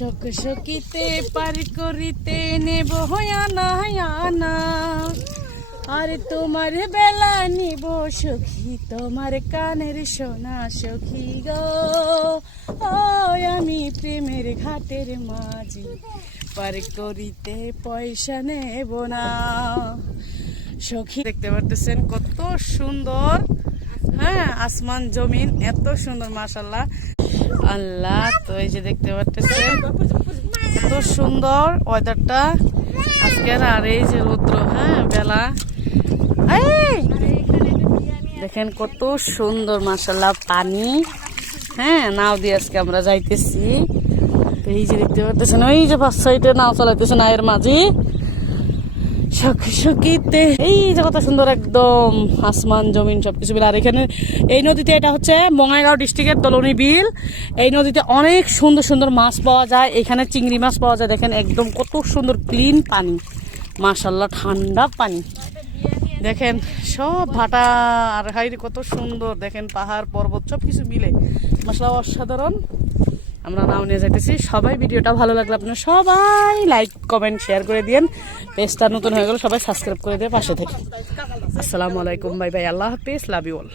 শোক সকিতে পার করিতে নেব হয়ানা হয়ানা আর তোমার বেলা নিব সখী তোমার কানের সোনা সখী গো ও আমি প্রেমের ঘাটের মাঝি পার করিতে পয়সা নেব না সখী। দেখতে পারতেছেন কত সুন্দর, হ্যাঁ আসমান জমিন এত সুন্দর মাশাআল্লাহ আল্লাহ। তো এই যে দেখতে পারতেছেন এত সুন্দর ওয়েদারটা আজকের, আর এই যে রৌদ্র, হ্যাঁ বেলা, দেখেন কত সুন্দর মাশাআল্লাহ পানি, হ্যাঁ নাও দিয়ে আজকে আমরা যাইতেছি। তো এই যে দেখতে পারতেছেন ওই যে পাঁচ সাইডে নাও চালাইতেছে নায়ের মাঝি সখী সখীতে, এই যে কত সুন্দর একদম আসমান জমিন সবকিছু মিলে। আর এখানে এই নদীতে, এটা হচ্ছে বঙ্গাইগাঁও ডিস্ট্রিক্টের দলনি বিল, এই নদীতে অনেক সুন্দর সুন্দর মাছ পাওয়া যায়, এখানে চিংড়ি মাছ পাওয়া যায়। দেখেন একদম কত সুন্দর ক্লিন পানি মাশাআল্লাহ, ঠান্ডা পানি, দেখেন সব ভাটা আর হাইরে কত সুন্দর, দেখেন পাহাড় পর্বত সব কিছু মিলে মাশাআল্লাহ অসাধারণ। আমরা নাও নিয়ে যাইতেছি। সবাই ভিডিওটা ভালো লাগলে আপনারা সবাই লাইক কমেন্ট শেয়ার করে দিন, পেজটা নতুন হয়ে গেল সবাই সাবস্ক্রাইব করে দিয়ে পাশে থেকে। আসসালামু আলাইকুম, বাই বাই, আল্লাহ হাফিজ, লাভ ইউ অল।